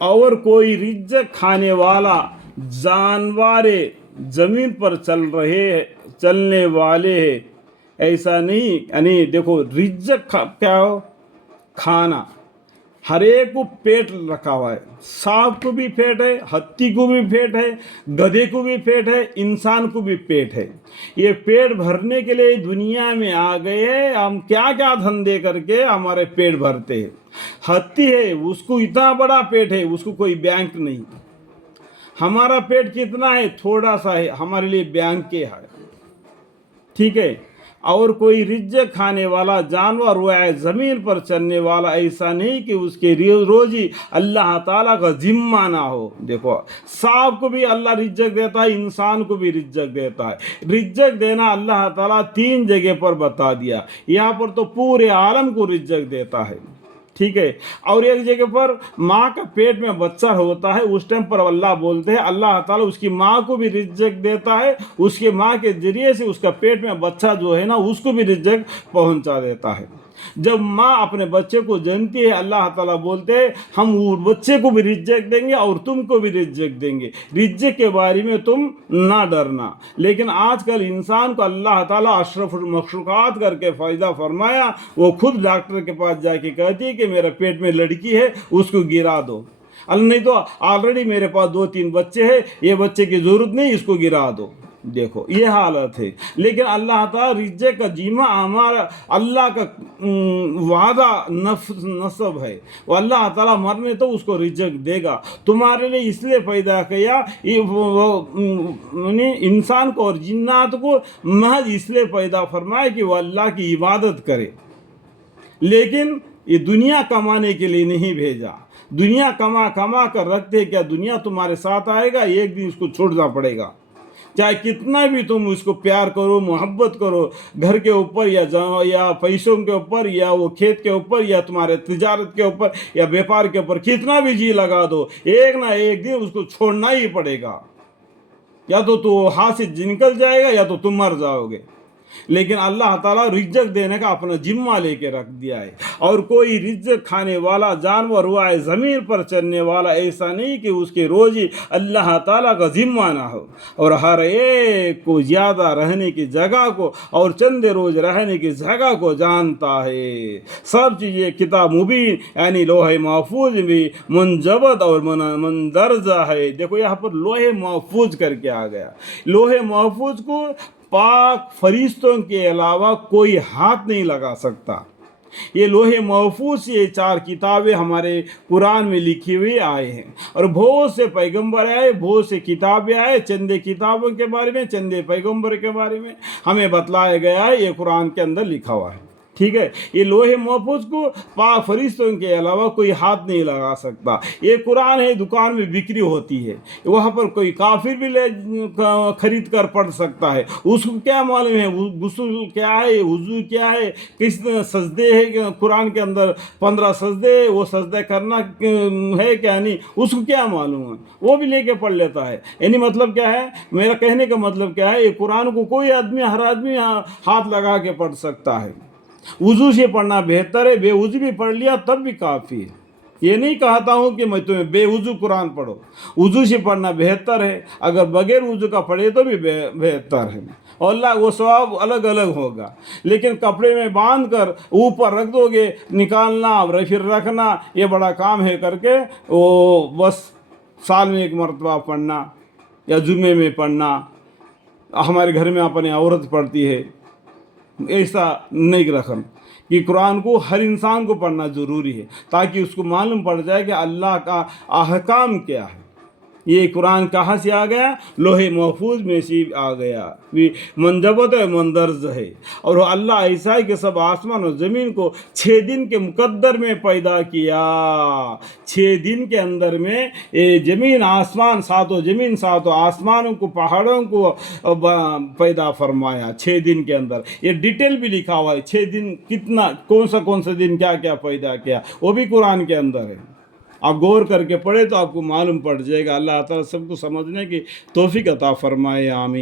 और कोई रिज्जक खाने वाला जानवर जमीन पर चलने वाले है, ऐसा नहीं। यानी देखो रिज्जक क्या हो, खाना। हर एक को पेट रखा हुआ है, सांप को भी पेट है, हाथी को भी पेट है, गधे को भी पेट है, इंसान को भी पेट है। ये पेट भरने के लिए दुनिया में आ गए हैं। हम क्या क्या धंधे करके हमारे पेट भरते हैं। हाथी है, उसको इतना बड़ा पेट है, उसको कोई बैंक नहीं। हमारा पेट कितना है, थोड़ा सा है, हमारे लिए बैंक के है। ठीक है। और कोई रिज्जक खाने वाला जानवर हुआ है ज़मीन पर चलने वाला, ऐसा नहीं कि उसके रोजी अल्लाह ताला का जिम्मा ना हो। देखो सांप को भी अल्लाह रिज्जक देता है, इंसान को भी रिज्जक देता है। रिज्जक देना अल्लाह ताला 3 जगह पर बता दिया। यहाँ पर तो पूरे आलम को रिज्जक देता है। ठीक है। और एक जगह पर माँ का पेट में बच्चा होता है, उस टाइम पर अल्लाह बोलते हैं, अल्लाह ताला उसकी माँ को भी रिज्जक देता है, उसके माँ के जरिए से उसका पेट में बच्चा जो है ना, उसको भी रिज्जक पहुंचा देता है। जब माँ अपने बच्चे को जनती है, अल्लाह ताला बोलते हैं हम उस बच्चे को भी रिज्जक देंगे और तुमको भी रिज्जक देंगे, रिज्जक के बारे में तुम ना डरना। लेकिन आजकल इंसान को अल्लाह ताला अशरफुल मखलूकात करके फ़ायदा फरमाया, वो खुद डॉक्टर के पास जाके कहती है कि मेरा पेट में लड़की है, उसको गिरा दो। नहीं तो ऑलरेडी मेरे पास 2-3 बच्चे हैं, ये बच्चे की ज़रूरत नहीं, इसको गिरा दो। देखो ये हालत है। लेकिन अल्लाह ताला रिज्जक का जिम्मा हमारा अल्लाह का वादा नसब है। वो अल्लाह ताला मरने तो उसको रिज्जक देगा। तुम्हारे लिए इसलिए पैदा किया इंसान को और जिन्नात को महज इसलिए पैदा फरमाया कि वो अल्लाह की इबादत करे। लेकिन ये दुनिया कमाने के लिए नहीं भेजा। दुनिया कमा कमा कर रखते क्या, दुनिया तुम्हारे साथ आएगा, एक दिन इसको छोड़ना पड़ेगा। चाहे कितना भी तुम उसको प्यार करो, मोहब्बत करो, घर के ऊपर या पैसों के ऊपर या वो खेत के ऊपर या तुम्हारे तिजारत के ऊपर या व्यापार के ऊपर कितना भी जी लगा दो, एक ना एक दिन उसको छोड़ना ही पड़ेगा। या तो तू हाथ से निकल जाएगा या तो तुम मर जाओगे। लेकिन अल्लाह ताला रिज्जक देने का अपना जिम्मा लेके रख दिया है। और कोई रिज्जक खाने वाला जानवर हुआ है ज़मीन पर चलने वाला, ऐसा नहीं कि उसके रोजी अल्लाह ताला का जिम्मा ना हो। और हर एक को ज़्यादा रहने की जगह को और चंदे रोज रहने की जगह को जानता है। सब चीज़ें किताब मुबीन यानी लोहे महफूज में मुंजबत और मंदरजा है। देखो यहाँ पर लोहे महफूज करके आ गया। लोहे महफूज को पाक फरिश्तों के अलावा कोई हाथ नहीं लगा सकता। ये लोहे महफूज से 4 किताबें हमारे कुरान में लिखी हुई आए हैं। और बहुत से पैगंबर आए, बहुत से किताबें आए। चंदे किताबों के बारे में, चंदे पैगंबर के बारे में हमें बतलाया गया है, ये कुरान के अंदर लिखा हुआ है। ठीक है। ये लोहे महफूज को पाक फरिश्तों के अलावा कोई हाथ नहीं लगा सकता। ये कुरान है, दुकान में बिक्री होती है, वहाँ पर कोई काफिर भी ले खरीद कर पढ़ सकता है। उसको क्या मालूम है गुस्ल क्या है, वुज़ू क्या है, किस सजदे है कुरान के अंदर 15 सजदे, वो सजदे करना है क्या नहीं, उसको क्या मालूम है, वो भी लेके पढ़ लेता है। यानी मतलब क्या है, मेरा कहने का मतलब क्या है, ये कुरान को कोई आदमी, हर आदमी हाथ लगा के पढ़ सकता है। वुज़ू से पढ़ना बेहतर है, बेवुज़ू भी पढ़ लिया तब भी काफ़ी है। ये नहीं कहता हूँ कि मैं तुम्हें बेवुज़ू कुरान पढ़ो, वुज़ू से पढ़ना बेहतर है, अगर बगैर वुज़ू का पढ़े तो भी बेहतर है। और अल्लाह वो सवाब अलग अलग होगा। लेकिन कपड़े में बांध कर ऊपर रख दोगे, निकालना और फिर रखना, ये बड़ा काम है करके वो बस साल में 1 मरतबा पढ़ना या जुम्मे में पढ़ना, हमारे घर में अपने औरत पढ़ती है, ऐसा नहीं रखना। कि कुरान को हर इंसान को पढ़ना ज़रूरी है ताकि उसको मालूम पड़ जाए कि अल्लाह का अहकाम क्या है। ये कुरान कहाँ से आ गया, लोहे महफूज में से आ गया, मंजबत है, मंदर्ज है। और अल्लाह ऐसा है कि सब आसमान और ज़मीन को 6 दिन के मुकद्दर में पैदा किया। 6 दिन के अंदर में ये ज़मीन आसमान, सातों ज़मीन सातों आसमानों को, पहाड़ों को पैदा फरमाया 6 दिन के अंदर। ये डिटेल भी लिखा हुआ है, 6 दिन कितना, कौन सा दिन क्या क्या पैदा किया, वो भी कुरान के अंदर है। आप गौर करके पढ़े तो आपको मालूम पड़ जाएगा। अल्लाह ताला सबको समझने की तौफीक अता फरमाए, आमीन।